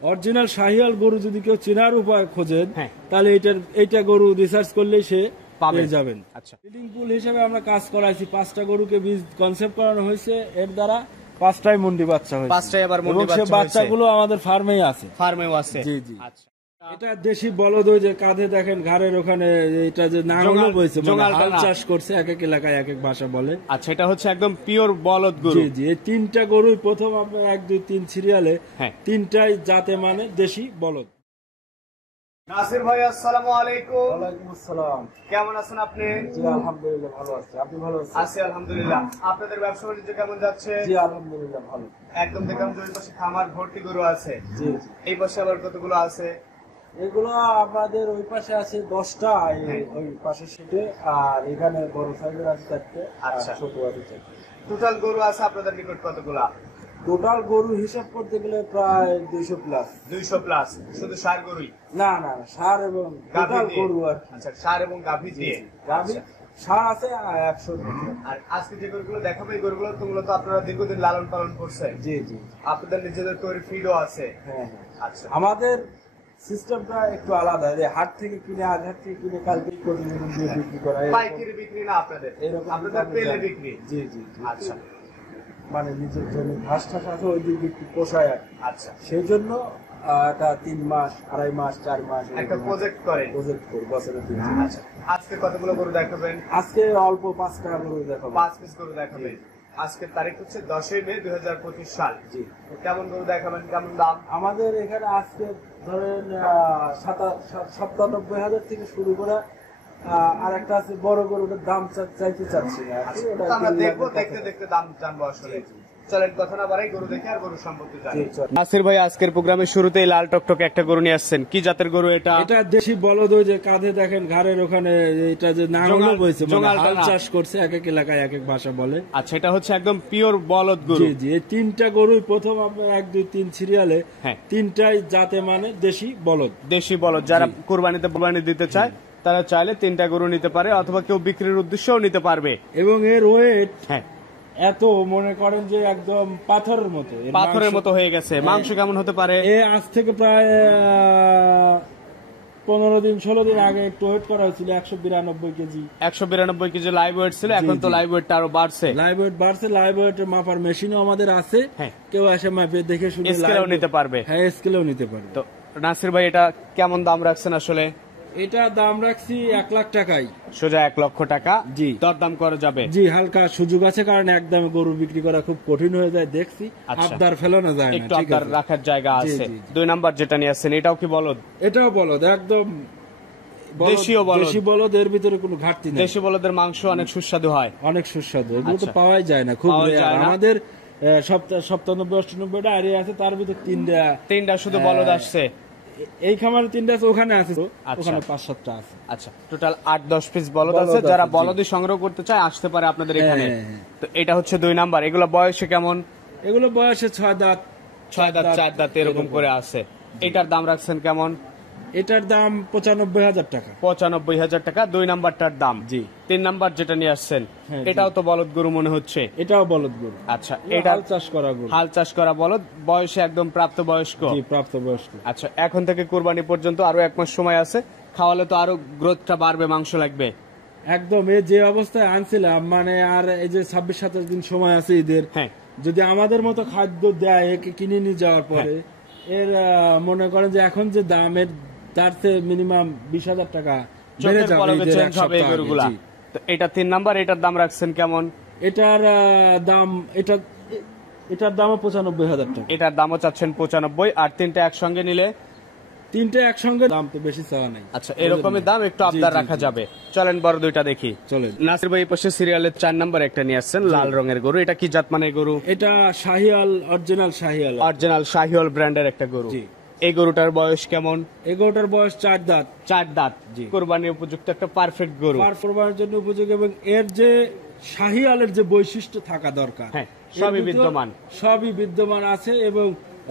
Original Sahiwal গরু যদি কেউ চেনার উপায় খোঁজেন, তাহলে এইটা গরু রিসার্চ করলেই সে পেয়ে যাবেন। আচ্ছা, ব্রিডিং পুল হিসেবে আমরা কাজ করাইছি। 5টা গরুকে বীজ কনসেপ্ট করানো হয়েছে, এর দ্বারা 5টাই মুন্ডি বাচ্চা হয়েছে। 5টাই আবার মুন্ডি বাচ্চা হয়েছে। বাচ্চাগুলো আমাদের ফার্মেই আছে। ফার্মেও আছে। জি জি। আচ্ছা, এটা দেশি বলদ, ওই যে কাঁধে দেখেন ঘাড়ের ওখানে এটা যে নাঙল বইছে, মানে হাল চাষ করছে, এক এক এলাকায় এক এক ভাষা বলে। আচ্ছা, এটা হচ্ছে একদম পিওর বলদ গরু। জি জি। এই 3টা গরুই প্রথম আপনার 1 2 3 সিরিয়ালে 3টাই জাতে মানে দেশি বলদ। নাসির ভাই, আসসালামু আলাইকুম। ওয়ালাইকুম আসসালাম। কেমন আছেন আপনি? জি আলহামদুলিল্লাহ ভালো আছি। আপনি ভালো আছেন? আছি আলহামদুলিল্লাহ। আপনাদের ব্যবসা বাণিজ্য কেমন যাচ্ছে? জি আলহামদুলিল্লাহ ভালো। একদম দেখলাম যে ওই পাশে খামার ভর্তি গরু আছে। জি জি। এই পাশে আবার কতগুলো আছে? এগুলো আমাদের ওই পাশে আছে 10টা, ওই পাশে সেটে, আর এখানে বড় সাইজের আছে 4টে। আচ্ছা, ছোট আছে 4টে। টোটাল গরু আছে আপনাদের নিকট কতগুলা? টোটাল গরু হিসাব করতে গেলে প্রায় 200 প্লাস। 200 প্লাস। শুধু ষাঁড় গরুই? না না, ষাঁড় এবং টোটাল গরু আর কি। আচ্ছা, ষাঁড় এবং গাভী দিয়ে। গাভী ষাঁড় আছে 100। আর আজকে যে গরুগুলো দেখাবো, এই গরুগুলো তো মূলত আপনারা দীর্ঘদিন লালন পালন করছেন? জি জি। আপনাদের নিজেদের তৈরি ফিডও আছে? হ্যাঁ হ্যাঁ। আচ্ছা, আমাদের সিস্টেমটা একটু আলাদা, যে হাট থেকে কিনে, আজ হাট থেকে কিনে কালকে প্রতিদিন দিয়ে বিক্রি করা। পাইকারি বিক্রি না আপনাদের? আপনাদের পেলে বিক্রি? জি জি। আচ্ছা, মানে নিজের জন্য ঘাস টাস আছে, ওই দিক বিক্রি পোষায় আর। আচ্ছা, সেই জন্য এটা 3 মাস 2.5 মাস 4 মাস একটা প্রজেক্ট করে বছরে 3। আচ্ছা, আজকে কতগুলো গরু দেখাবেন? আজকে অল্প 5টা গরু দেখাবো। 5 পিস গরু দেখাবেন। আজকের তারিখ হচ্ছে 10ই মে 2025 সাল। জি। কেমন গরু দেখাবেন, কেমন দাম? আমাদের এখানে আজকে ধরেন 97,000 থেকে শুরু করে, আর একটা আছে বড় গরুটার দাম চাইতে চাচ্ছি না। আমরা দেখবো, দেখতে দেখতে দাম জানবো আসলে। চলেন কথা না বাড়াই, গরু দেখে আর গরু সম্পর্কে জানি। নাসির ভাই, আজকের প্রোগ্রামের শুরুতেই লাল টকটকে একটা গরু নিয়ে আসছেন। কি জাতের গরু এটা? এটা দেশি বলদ, ওই যে কাঁধে দেখেন ঘাড়ের ওখানে এটা যে নাঙল বইছে, মানে হাল চাষ করছে, এক এক এলাকায় এক এক ভাষা বলে। আচ্ছা, এটা হচ্ছে একদম পিওর বলদ গরু। জি জি। এই 3টা গরুই প্রথম আপনার 1 2 3 সিরিয়ালে 3টাই জাতে মানে দেশি বলদ। দেশি বলদ। যারা কুরবানি দিতে চায় তারা চাইলে 3টা গরু নিতে পারে, অথবা কেউ বিক্রির উদ্দেশ্যেও নিতে পারবে। এবং এর ওয়েট এত মনে করেন যে একদম পাথরের মতো হয়ে গেছে। মাংস কেমন হতে পারে? আজ থেকে প্রায় 15 দিন 16 দিন আগে একটু ওয়েট করা হয়েছিল 192 কেজি। 192 কেজি লাইভ ওয়েট ছিল, এখন তো লাইভ ওয়েটটা আরো বাড়ছে। লাইভ ওয়েটের মাপার মেশিনও আমাদের আছে, কেউ এসে মাপে দেখে শুনে স্কেলও নিতে পারবে। হ্যাঁ, স্কেলও নিতে পারবে। তো নাসির ভাই, এটা কেমন দাম রাখছেন আসলে? এটা দাম রাখছি 1 লাখ টাকাই। সোজা 1 লক্ষ টাকা। জি। দরদাম করা যাবে? জি, হালকা সুযোগ আছে, কারণ একদমে গরু বিক্রি করা খুব কঠিন হয়ে যায় দেখছি। আবদার ফেলানো যায় না, একটু আবদার রাখার জায়গা আছে। 2 নাম্বার যেটা নিয়ে আসছেন, এটাও কি বলদ? এটাও বলদ, একদম দেশি বলদ। এর ভিতরে কোনো ঘাটতি নেই। দেশি বলদের মাংস অনেক সুস্বাদু হয়। অনেক সুস্বাদু। এগুলো তো পাওয়াই যায় না, খুব রেয়ার। আমাদের 97-98টা এরিয়া আছে, তার ভিতরে 3টা শুধু বলদ আসছে। এই খামারে 3টা আছে, ওখানে আছে, ওখানে 5-7টা আছে। আচ্ছা, টোটাল 8-10 পিস বলদ আছে। যারা বলদই সংগ্রহ করতে চায় আসতে পারে আপনাদের এখানে। তো এটা হচ্ছে 2 নাম্বার। এগুলো বয়সে কেমন? এগুলো বয়সে 6 দাঁত 4 দাঁত এরকম করে আছে। এটার দাম রাখছেন কেমন? এটার দাম 95,000 টাকা। 95,000 টাকা 2 নাম্বারটার দাম। জি। 3 নাম্বার যেটা নিয়ে আসছেন, এটাও তো বলদ গরু মনে হচ্ছে? এটাও বলদ গরু। আচ্ছা, এটা হাল চাষ করা বলদ, বয়সে একদম প্রাপ্তবয়স্ক। জি, প্রাপ্তবয়স্ক। আচ্ছা, এখন থেকে কুরবানি পর্যন্ত আরো 1 মাস সময় আছে। খাওয়ালে তো আরো গ্রোথটা বাড়বে, মাংস লাগবে একদম। এই যে অবস্থায় আনছিলাম, মানে আর এই যে 26-27 দিন সময় আছে ঈদের, যদি আমাদের মতো খাদ্য দেয় একে কিনে নিয়ে যাওয়ার পরে, এর মনে করেন যে এখন যে দামের, তার চেয়ে মিনিমাম 20,000 টাকা বেড়ে যাবে। তো এটা 3 নাম্বার। এটার দাম রাখছেন কেমন? এটার দাম এটার দামও 95,000 টাকা। এটার দামও চাচ্ছেন 95। আর 3টা একসঙ্গে নিলে? 3টা একসঙ্গে দাম তো বেশি চাওয়া নাই। আচ্ছা, এরকমই দাম, একটু আবদার রাখা যাবে। চলেন বড় 2টা দেখি। চলেন। নাসির ভাই, পাশে সিরিয়ালের 4 নাম্বার একটা নিয়ে আসছেন, লাল রঙের গরু। এটা কি জাত মানের গরু? এটা শাহিওয়াল, অরিজিনাল শাহিওয়াল ব্র্যান্ডের একটা গরু। এই গরুটার বয়স কেমন? এই গরুটার বয়স 4 দাঁত। 4 দাঁত। কুরবানির উপযুক্ত একটা পারফেক্ট গরু। কুরবানির জন্য উপযোগী, এবং এর যে শাহিওয়ালের যে বৈশিষ্ট্য থাকা দরকার, সবই বিদ্যমান আছে। এবং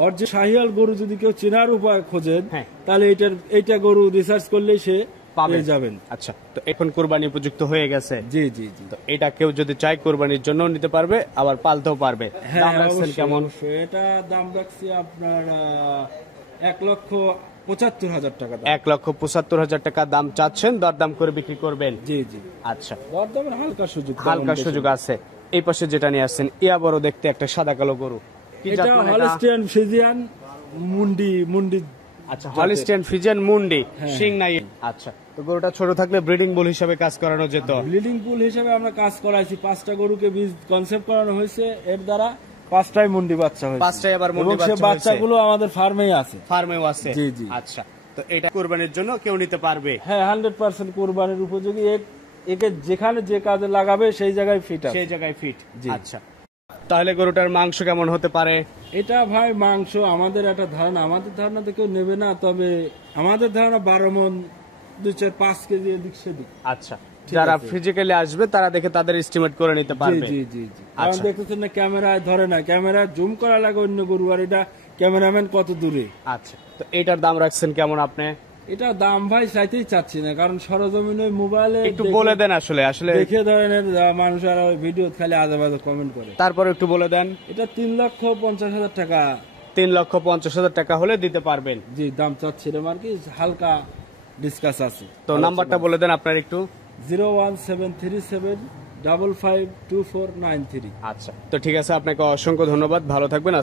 অরিজিনাল শাহিওয়াল গরু যদি কেউ চেনার উপায় খোঁজেন, তাহলে এইটা গরু রিসার্চ করলেই সে পেয়ে যাবেন। আচ্ছা, তো এখন কুরবানি উপযুক্ত হয়ে গেছে? জি জি জি। তো এটা কেউ যদি চায় কুরবানির জন্য নিতে পারবে, আবার পালতেও পারবে। দাম রাখছেন কেমন? এটা দাম রাখছি আপনার 1,75,000 টাকা দাম। 1,75,000 টাকা দাম চাচ্ছেন, দরদাম করে বিক্রি করবেন। জি জি, আচ্ছা, দরদামের হালকা সুযোগ, হালকা সুযোগ আছে। এই পাশে যেটা নিয়ে আসছেন, ইয়া বড় দেখতে একটা সাদা কালো গরু, কি জাত এটা মানে এটা? হলস্টিয়ান ফ্রিজিয়ান মুন্ডি। আচ্ছা, হলিস্টিয়ান ফ্রিজিয়ান মুন্ডি, হ্যাঁ। শিং নাই। আচ্ছা, তো গরুটা ছোট থাকলে ব্রিডিং বুল হিসাবে কাজ করানো যেত। ব্লিডিং পুল হিসেবে আমরা কাজ করাইছি, 5টা গরুকে বীজ কনসেপ্ট করানো হয়েছে, এর দ্বারা 5টাই মুন্ডি বাচ্চা হয়েছে। 5টাই আবার মুন্ডি এবং সে বাচ্চা হয়েছে। বাচ্চাগুলো আমাদের ফার্মেই আছে। ফার্মেও আছে। জি, জি। আচ্ছা, তো এটা কুরবানির জন্য কেউ নিতে পারবে? হ্যাঁ, 100% কোরবানির উপযোগী। একে যেখানে যে কাজে লাগাবে সেই জায়গায় ফিট আছে। সেই জায়গায় ফিট। জি। আচ্ছা, তাহলে গরুটার মাংস কেমন হতে পারে? এটা ভাই মাংস আমাদের একটা ধারণা, আমাদের ধারণা তো কেউ নেবে না, তবে আমাদের ধারণা 12 মণ, 2-4-5 কেজি এদিক সেদিক। আচ্ছা, যারা ফিজিক্যালি আসবে তারা দেখে তাদের এস্টিমেট করে নিতে জি পারবে। জি জি জি। কারণ আচ্ছা। দেখতেছেন না, ক্যামেরায় ধরে না, ক্যামেরায় জুম করা লাগে অন্য গরু, আর এটা ক্যামেরাম্যান কত দূরে। আচ্ছা, তো এটার দাম রাখছেন কেমন আপনি? এটা দাম ভাই চাইতেই চাচ্ছি না, কারণ সরজমিন ওই মোবাইলে একটু বলে দেন। আসলে দেখে ধরেন মানুষ আর ভিডিও খালি আজে বাজে কমেন্ট করে। তারপরে একটু বলে দেন। এটা 3,50,000 টাকা। 3,50,000 টাকা হলে দিতে পারবেন। জি, দাম চাচ্ছিলাম আর কি, হালকা ডিসকাস আছে। তো নাম্বারটা বলে দেন আপনার একটু। 01737552493। আচ্ছা, তো ঠিক আছে, আপনাকে অসংখ্য ধন্যবাদ, ভালো থাকবেন।